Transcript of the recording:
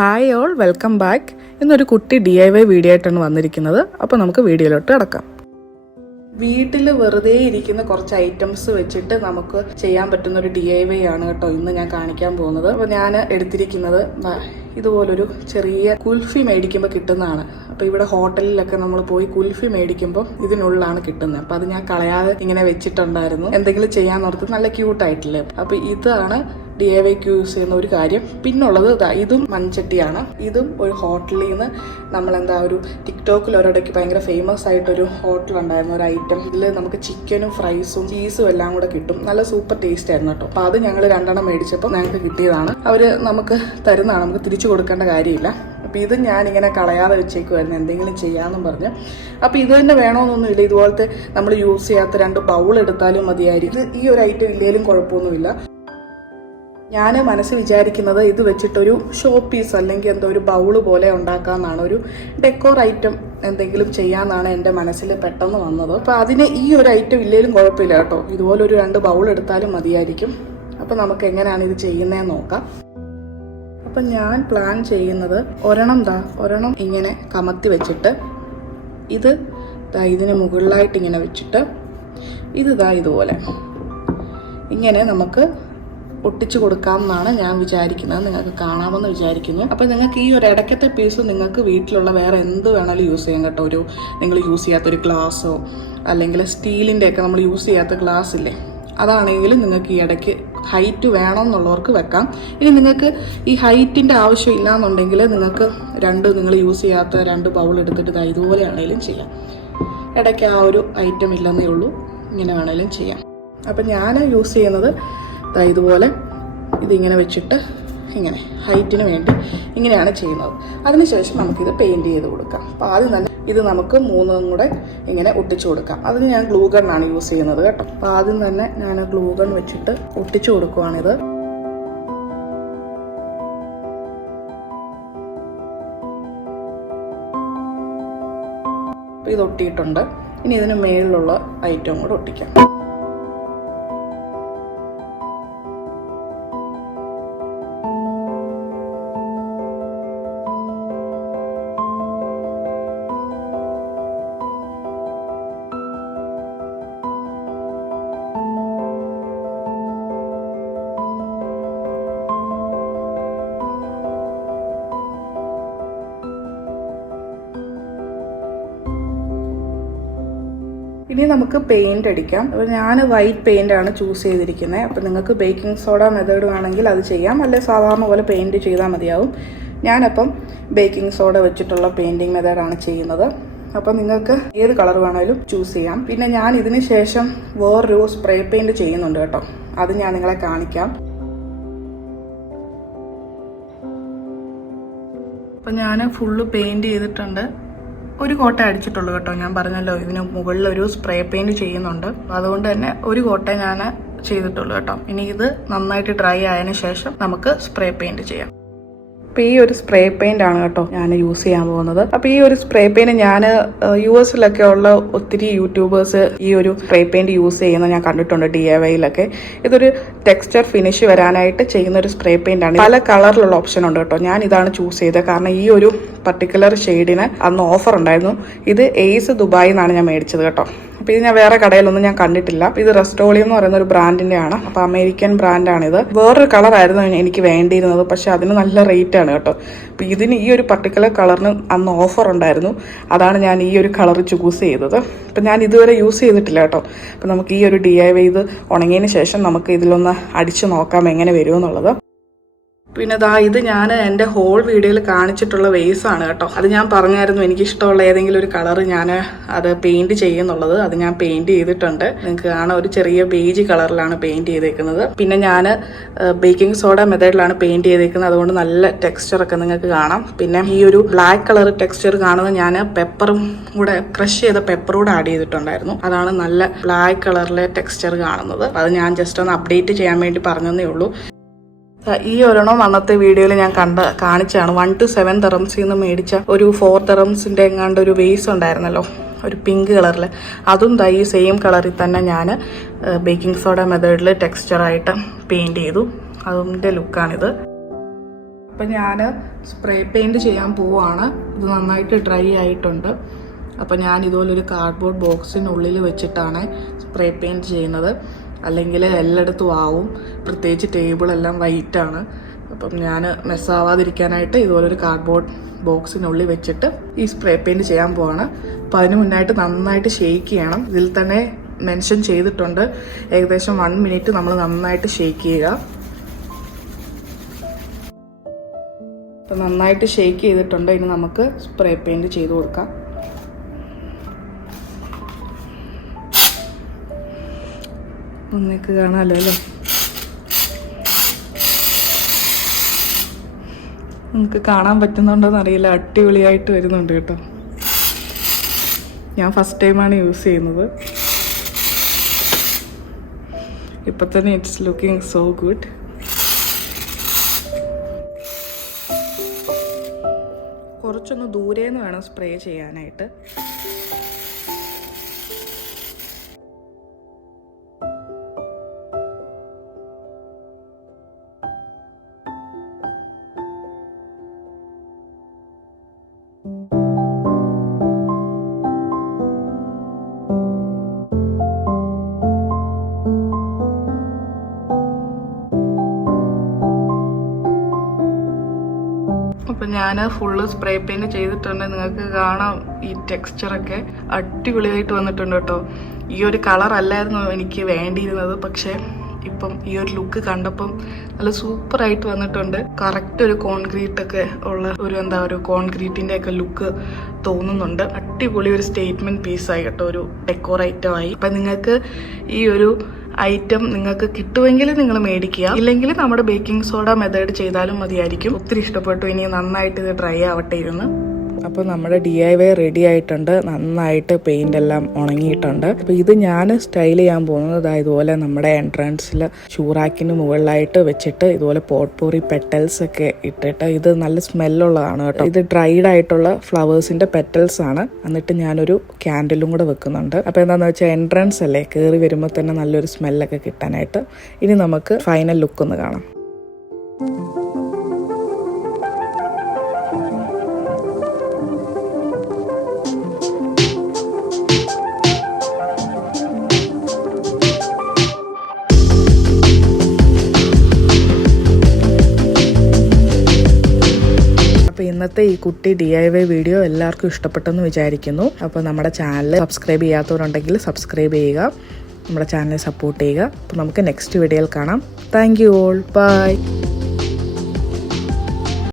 Hi all, welcome back. ഇന്നൊരു കുട്ടി DIY video ആയിട്ടാണ് വന്നിരിക്കുന്നത്. അപ്പോൾ നമുക്ക് വീഡിയോയിലോട്ട് കിടക്കാം. വീട്ടിൽ വെറുതെ ഇരിക്കുന്ന കുറച്ച് ഐറ്റംസ് വെച്ചിട്ട് നമുക്ക് ചെയ്യാൻ പറ്റുന്ന ഒരു DIY ആണ് കേട്ടോ ഇന്ന് ഞാൻ കാണിക്കാൻ പോകുന്നത്. അപ്പോൾ ഞാൻ എടുത്തിരിക്കുന്നത് ഇതുപോലൊരു ചെറിയ കുൽഫി മേടിക്കുമ്പോൾ കിട്ടുന്നതാണ്. അപ്പോൾ ഇവിടെ ഹോട്ടലിലൊക്കെ നമ്മൾ പോയി കുൽഫി മേടിക്കുമ്പോൾ ഇതിനുള്ളിലാണ് കിട്ടുന്നത്. അപ്പോൾ അത് ഞാൻ കളയാതെ ഇങ്ങനെ വെച്ചിട്ടുണ്ടായിരുന്നു, എന്തെങ്കിലും ചെയ്യാൻ ഓർത്ത്. നല്ല ക്യൂട്ടായിട്ടില്ലേ? അപ്പോൾ ഇതാണ് DIYക്ക് യൂസ് ചെയ്യുന്ന ഒരു കാര്യം. പിന്നുള്ളത് ഇതും മൺചട്ടിയാണ്. ഇതും ഒരു ഹോട്ടലിൽ നിന്ന് നമ്മളെന്താ ഒരു ടിക്ടോക്കിൽ ഒരിടയ്ക്ക് ഭയങ്കര ഫേമസ് ആയിട്ടൊരു ഹോട്ടലുണ്ടായിരുന്നു, ഒരു ഐറ്റം. ഇതിൽ നമുക്ക് ചിക്കനും ഫ്രൈസും ചീസും എല്ലാം കൂടെ കിട്ടും. നല്ല സൂപ്പർ ടേസ്റ്റ് ആയിരുന്നു കേട്ടോ. അപ്പോൾ അത് ഞങ്ങൾ 2 മേടിച്ചപ്പോൾ ഞങ്ങൾക്ക് കിട്ടിയതാണ്. അവർ നമുക്ക് തരുന്നതാണ്, നമുക്ക് തിരിച്ചു കൊടുക്കേണ്ട കാര്യമില്ല. അപ്പോൾ ഇത് ഞാനിങ്ങനെ കളയാതെ വെച്ചേക്കുമായിരുന്നു, എന്തെങ്കിലും ചെയ്യാമെന്നും പറഞ്ഞ്. അപ്പോൾ ഇത് തന്നെ വേണമെന്നൊന്നുമില്ല, ഇതുപോലത്തെ നമ്മൾ യൂസ് ചെയ്യാത്ത 2 ബൗൾ എടുത്താലും മതിയായിരിക്കും. ഈ ഒരു ഐറ്റം ഇല്ലെങ്കിലും കുഴപ്പമൊന്നുമില്ല. ഞാൻ മനസ്സിൽ വിചാരിക്കുന്നത് ഇത് വെച്ചിട്ടൊരു ഷോ പീസ് അല്ലെങ്കിൽ എന്തോ ഒരു ബൗള് പോലെ ഉണ്ടാക്കാമെന്നാണ്, ഒരു ഡെക്കോർ ഐറ്റം എന്തെങ്കിലും ചെയ്യാമെന്നാണ് എൻ്റെ മനസ്സിൽ പെട്ടെന്ന് വന്നത്. അപ്പോൾ അതിന് ഈ ഒരു ഐറ്റം ഇല്ലെങ്കിലും കുഴപ്പമില്ല കേട്ടോ, ഇതുപോലൊരു 2 ബൗൾ എടുത്താലും മതിയായിരിക്കും. അപ്പോൾ നമുക്ക് എങ്ങനെയാണ് ഇത് ചെയ്യുന്നതെന്ന് നോക്കാം. അപ്പം ഞാൻ പ്ലാൻ ചെയ്യുന്നത് ഒരെണ്ണം ഇങ്ങനെ കമത്തി വെച്ചിട്ട് ഇത് ഇതിന് മുകളിലായിട്ട് ഇങ്ങനെ വെച്ചിട്ട് ഇത് ഇതുപോലെ ഇങ്ങനെ നമുക്ക് ഒട്ടിച്ചു കൊടുക്കാമെന്നാണ് ഞാൻ വിചാരിക്കുന്നത്. നിങ്ങൾക്ക് കാണാമെന്ന് വിചാരിക്കുന്നു. അപ്പോൾ നിങ്ങൾക്ക് ഈ ഒരു ഇടയ്ക്കത്തെ പീസ് നിങ്ങൾക്ക് വീട്ടിലുള്ള വേറെ എന്ത് വേണമെങ്കിലും യൂസ് ചെയ്യാം കേട്ടോ. ഒരു നിങ്ങൾ യൂസ് ചെയ്യാത്തൊരു ഗ്ലാസ്സോ അല്ലെങ്കിൽ സ്റ്റീലിൻ്റെ ഒക്കെ നമ്മൾ യൂസ് ചെയ്യാത്ത ഗ്ലാസ് ഇല്ലേ, അതാണെങ്കിലും നിങ്ങൾക്ക് ഈ ഇടയ്ക്ക് ഹൈറ്റ് വേണമെന്നുള്ളവർക്ക് വെക്കാം. ഇനി നിങ്ങൾക്ക് ഈ ഹൈറ്റിൻ്റെ ആവശ്യം ഇല്ലയെന്നുണ്ടെങ്കിൽ നിങ്ങൾക്ക് നിങ്ങൾ യൂസ് ചെയ്യാത്ത 2 ബൗൾ എടുത്തിട്ട് ഇതുപോലെ ആണെങ്കിലും ചെയ്യാം. ഇടയ്ക്ക് ആ ഒരു ഐറ്റം ഇല്ലെന്നേ ഉള്ളൂ, ഇങ്ങനെ വേണമെങ്കിലും ചെയ്യാം. അപ്പം ഞാൻ യൂസ് ചെയ്യുന്നത് ഇതുപോലെ ഇതിങ്ങനെ വെച്ചിട്ട് ഇങ്ങനെ ഹൈറ്റിന് വേണ്ടി ഇങ്ങനെയാണ് ചെയ്യുന്നത്. അതിനുശേഷം നമുക്കിത് പെയിൻറ് ചെയ്ത് കൊടുക്കാം. അപ്പോൾ ആദ്യം തന്നെ ഇത് നമുക്ക് 3 കൂടെ ഇങ്ങനെ ഒട്ടിച്ചു കൊടുക്കാം. അതിന് ഞാൻ ഗ്ലൂ ഗണ്ണാണ് യൂസ് ചെയ്യുന്നത് കേട്ടോ. അപ്പോൾ ആദ്യം തന്നെ ഞാൻ ഗ്ലൂ ഗൺ വെച്ചിട്ട് ഒട്ടിച്ചു കൊടുക്കുവാണിത്. അപ്പോൾ ഇത് ഒട്ടിയിട്ടുണ്ട്. ഇനി ഇതിന് മേളിലുള്ള ഐറ്റം കൂടെ ഒട്ടിക്കാം. ഇനി നമുക്ക് പെയിൻ്റ് അടിക്കാം. അപ്പോൾ ഞാൻ വൈറ്റ് പെയിൻ്റാണ് ചൂസ് ചെയ്തിരിക്കുന്നത്. അപ്പോൾ നിങ്ങൾക്ക് ബേക്കിംഗ് സോഡ മെത്തേഡ് വേണമെങ്കിൽ അത് ചെയ്യാം, അല്ലെങ്കിൽ സാധാരണ പോലെ പെയിൻറ് ചെയ്താൽ മതിയാവും. ഞാനപ്പം ബേക്കിംഗ് സോഡ വെച്ചിട്ടുള്ള പെയിൻറ്റിങ് മെത്തേഡാണ് ചെയ്യുന്നത്. അപ്പം നിങ്ങൾക്ക് ഏത് കളർ വേണമെങ്കിലും ചൂസ് ചെയ്യാം. പിന്നെ ഞാൻ ഇതിന് ശേഷം വേറൊരു സ്പ്രേ പെയിൻറ് ചെയ്യുന്നുണ്ട് കേട്ടോ, അത് ഞാൻ നിങ്ങളെ കാണിക്കാം. അപ്പം ഞാൻ ഫുള്ള് പെയിൻറ് ചെയ്തിട്ടുണ്ട്. ഒരു കോട്ട അടിച്ചിട്ടുള്ളൂ കേട്ടോ. ഞാൻ പറഞ്ഞല്ലോ ഇതിന് മുകളിൽ ഒരു സ്പ്രേ പെയിൻറ് ചെയ്യുന്നുണ്ട്, അതുകൊണ്ട് തന്നെ ഒരു കോട്ട ഞാൻ ചെയ്തിട്ടുള്ളൂ കേട്ടോ. ഇനി ഇത് നന്നായിട്ട് ഡ്രൈ ആയതിനു ശേഷം നമുക്ക് സ്പ്രേ പെയിൻറ് ചെയ്യാം. അപ്പോൾ ഈ ഒരു സ്പ്രേ പെയിൻ്റ് ആണ് കേട്ടോ ഞാൻ യൂസ് ചെയ്യാൻ പോകുന്നത്. അപ്പോൾ ഈ ഒരു സ്പ്രേ പെയിൻറ് ഞാൻ US-ലൊക്കെ ഉള്ള ഒത്തിരി യൂട്യൂബേഴ്സ് ഈ ഒരു സ്പ്രേ പെയിൻറ് യൂസ് ചെയ്യുന്നത് ഞാൻ കണ്ടിട്ടുണ്ട്, DIYയിലൊക്കെ. ഇതൊരു ടെക്സ്ചർ ഫിനിഷ് വരാനായിട്ട് ചെയ്യുന്ന ഒരു സ്പ്രേ പെയിൻ്റ് ആണ്. പല കളറിലുള്ള ഓപ്ഷൻ ഉണ്ട് കേട്ടോ. ഞാൻ ഇതാണ് ചൂസ് ചെയ്തത്, കാരണം ഈ ഒരു പർട്ടിക്കുലർ ഷെയ്ഡിന് അന്ന് ഓഫർ ഉണ്ടായിരുന്നു. ഇത് എയ്സ് ദുബായിൽ നിന്നാണ് ഞാൻ മേടിച്ചത് കേട്ടോ. അപ്പോൾ ഇത് ഞാൻ വേറെ കടയിലൊന്നും ഞാൻ കണ്ടിട്ടില്ല. ഇത് റെസ്റ്റോളിയം എന്ന് പറയുന്ന ഒരു ബ്രാൻഡിന്റെ ആണ്. അപ്പോൾ അമേരിക്കൻ ബ്രാൻഡാണിത്. വേറൊരു കളറായിരുന്നു എനിക്ക് വേണ്ടിയിരുന്നത്, പക്ഷെ അതിന് നല്ല റേറ്റ് ആണ് കേട്ടോ. അപ്പോൾ ഇതിന് ഈ ഒരു പർട്ടിക്കുലർ കളറിന് അന്ന് ഓഫർ ഉണ്ടായിരുന്നു, അതാണ് ഞാൻ ഈ ഒരു കളർ ചൂസ് ചെയ്തത്. അപ്പം ഞാൻ ഇതുവരെ യൂസ് ചെയ്തിട്ടില്ല കേട്ടോ. അപ്പം നമുക്ക് ഈ ഒരു DIY ഇത് ഉണങ്ങിയതിന് ശേഷം നമുക്ക് ഇതിലൊന്ന് അടിച്ചു നോക്കാം എങ്ങനെ വരുമെന്നുള്ളത്. പിന്നെ ഇത് ഞാൻ എൻ്റെ ഹോൾ വീഡിയോയിൽ കാണിച്ചിട്ടുള്ള വേസാണ് കേട്ടോ. അത് ഞാൻ പറഞ്ഞായിരുന്നു എനിക്കിഷ്ടമുള്ള ഏതെങ്കിലും ഒരു കളർ ഞാൻ അത് പെയിൻറ് ചെയ്യുന്നുള്ളത്. അത് ഞാൻ പെയിൻറ് ചെയ്തിട്ടുണ്ട്. നിങ്ങൾക്ക് കാണാൻ ഒരു ചെറിയ ബേജ് കളറിലാണ് പെയിൻറ് ചെയ്തേക്കുന്നത്. പിന്നെ ഞാൻ ബേക്കിംഗ് സോഡ മെത്തേഡിലാണ് പെയിൻറ് ചെയ്തേക്കുന്നത്, അതുകൊണ്ട് നല്ല ടെക്സ്ചറൊക്കെ നിങ്ങൾക്ക് കാണാം. പിന്നെ ഈ ഒരു ബ്ലാക്ക് കളർ ടെക്സ്ചർ കാണുന്നത് ഞാൻ പെപ്പറും കൂടെ ക്രഷ് ചെയ്ത പെപ്പർ കൂടെ ആഡ് ചെയ്തിട്ടുണ്ടായിരുന്നു. അതാണ് നല്ല ബ്ലാക്ക് കളറിലെ ടെക്സ്ചർ കാണുന്നത്. അത് ഞാൻ ജസ്റ്റ് ഒന്ന് അപ്ഡേറ്റ് ചെയ്യാൻ വേണ്ടി പറഞ്ഞതേ ഉള്ളൂ. ഈ ഒരെണ്ണം അന്നത്തെ വീഡിയോയിൽ ഞാൻ കാണിച്ചാണ്. 1 to 7 dirhamsൽ നിന്ന് മേടിച്ച ഒരു 4 dirhamsന്റെ എങ്ങാണ്ട് ഒരു വേസ് ഉണ്ടായിരുന്നല്ലോ, ഒരു പിങ്ക് കളറിൽ. അതും ഈ സെയിം കളറിൽ തന്നെ ഞാൻ ബേക്കിംഗ് സോഡ മെത്തേഡിൽ ടെക്സ്ചറായിട്ട് പെയിൻറ് ചെയ്തു. അതിൻ്റെ ലുക്കാണിത്. അപ്പം ഞാൻ സ്പ്രേ പെയിൻറ് ചെയ്യാൻ പോവുകയാണ്. ഇത് നന്നായിട്ട് ഡ്രൈ ആയിട്ടുണ്ട്. അപ്പം ഞാൻ ഇതുപോലൊരു കാർഡ്ബോർഡ് ബോക്സിനുള്ളിൽ വെച്ചിട്ടാണ് സ്പ്രേ പെയിൻറ് ചെയ്യുന്നത്. അല്ലെങ്കിൽ എല്ലായിടത്തും ആവും, പ്രത്യേകിച്ച് ടേബിളെല്ലാം വൈറ്റാണ്. അപ്പം ഞാൻ മെസ്സാവാതിരിക്കാനായിട്ട് ഇതുപോലൊരു കാർഡ്ബോർഡ് ബോക്സിനുള്ളിൽ വെച്ചിട്ട് ഈ സ്പ്രേ പെയിൻറ് ചെയ്യാൻ പോവാണ്. അപ്പം അതിന് മുന്നായിട്ട് നന്നായിട്ട് ഷെയ്ക്ക് ചെയ്യണം. ഇതിൽ തന്നെ മെൻഷൻ ചെയ്തിട്ടുണ്ട് ഏകദേശം 1 മിനിറ്റ് നമ്മൾ നന്നായിട്ട് ഷെയ്ക്ക് ചെയ്യുക. അപ്പം നന്നായിട്ട് ഷെയ്ക്ക് ചെയ്തിട്ടുണ്ട്. ഇനി നമുക്ക് സ്പ്രേ പെയിൻറ് ചെയ്ത് കൊടുക്കാം. നിങ്ങൾക്ക് കാണാമല്ലോ അല്ലേ? നിങ്ങൾക്ക് കാണാൻ പറ്റുന്നുണ്ടോയെന്ന് അറിയില്ല, അടിപൊളിയായിട്ട് വരുന്നുണ്ട് കേട്ടോ. ഞാൻ ഫസ്റ്റ് ടൈമാണ് യൂസ് ചെയ്യുന്നത്. ഇപ്പം തന്നെ ഇറ്റ്സ് ലുക്കിംഗ് സോ ഗുഡ്. കുറച്ചൊന്ന് ദൂരേന്ന് വേണം സ്പ്രേ ചെയ്യാനായിട്ട്. അപ്പം ഞാൻ ഫുള്ള് സ്പ്രേ പെയിൻറ് ചെയ്തിട്ടുണ്ട്. നിങ്ങൾക്ക് കാണാം ഈ ടെക്സ്ചറൊക്കെ അടിപൊളിയായിട്ട് വന്നിട്ടുണ്ട് കേട്ടോ. ഈ ഒരു കളർ അല്ലായിരുന്നു എനിക്ക് വേണ്ടിയിരുന്നത്, പക്ഷേ ഇപ്പം ഈ ഒരു ലുക്ക് കണ്ടപ്പം നല്ല സൂപ്പറായിട്ട് വന്നിട്ടുണ്ട്. കറക്റ്റ് ഒരു കോൺക്രീറ്റ് ഒക്കെ ഉള്ള ഒരു കോൺക്രീറ്റിൻ്റെ ഒക്കെ ലുക്ക് തോന്നുന്നുണ്ട്. അടിപൊളി ഒരു സ്റ്റേറ്റ്മെൻറ്റ് പീസായി കേട്ടോ, ഒരു ഡെക്കോർ ഐറ്റം ആയി. അപ്പം നിങ്ങൾക്ക് ഈ ഒരു ഐറ്റം നിങ്ങൾക്ക് കിട്ടുമെങ്കിൽ നിങ്ങൾ മേടിക്കുക, ഇല്ലെങ്കിൽ നമ്മുടെ ബേക്കിംഗ് സോഡ മെത്തേഡ് ചെയ്താലും മതിയായിരിക്കും. ഒത്തിരി ഇഷ്ടപ്പെട്ടു. ഇനി നന്നായിട്ട് ഇത് ഡ്രൈ ആവട്ടെ ഇരുന്ന്. അപ്പോൾ നമ്മുടെ DIY റെഡി ആയിട്ടുണ്ട്. നന്നായിട്ട് പെയിൻ്റ് എല്ലാം ഉണങ്ങിയിട്ടുണ്ട്. അപ്പോൾ ഇത് ഞാൻ സ്റ്റൈൽ ചെയ്യാൻ പോകുന്നത് ഇതുപോലെ നമ്മുടെ എൻട്രൻസിൽ ഷൂറാക്കിന് മുകളിലായിട്ട് വെച്ചിട്ട് ഇതുപോലെ പോട്ട്പോറി പെറ്റൽസ് ഒക്കെ ഇട്ടിട്ട്, ഇത് നല്ല സ്മെല്ലുള്ളതാണ് കേട്ടോ. ഇത് ഡ്രൈഡ് ആയിട്ടുള്ള ഫ്ലവേഴ്സിൻ്റെ പെറ്റൽസ് ആണ്. എന്നിട്ട് ഞാനൊരു ക്യാൻഡിലും കൂടെ വെക്കുന്നുണ്ട്. അപ്പോൾ എന്താണെന്ന് വെച്ചാൽ എൻട്രൻസ് അല്ലേ, കയറി വരുമ്പോൾ തന്നെ നല്ലൊരു സ്മെല്ലൊക്കെ കിട്ടാനായിട്ട്. ഇനി നമുക്ക് ഫൈനൽ ലുക്ക് ഒന്ന് കാണാം. അപ്പോൾ ഇന്നത്തെ ഈ കുട്ടി DIY വീഡിയോ എല്ലാവർക്കും ഇഷ്ടപ്പെട്ടെന്ന് വിചാരിക്കുന്നു. അപ്പോൾ നമ്മുടെ ചാനൽ സബ്സ്ക്രൈബ് ചെയ്യാത്തവരുണ്ടെങ്കിൽ സബ്സ്ക്രൈബ് ചെയ്യുക, നമ്മുടെ ചാനൽ സപ്പോർട്ട് ചെയ്യുക. അപ്പോൾ നമുക്ക് നെക്സ്റ്റ് വീഡിയോയിൽ കാണാം. Thank you all. ബൈ.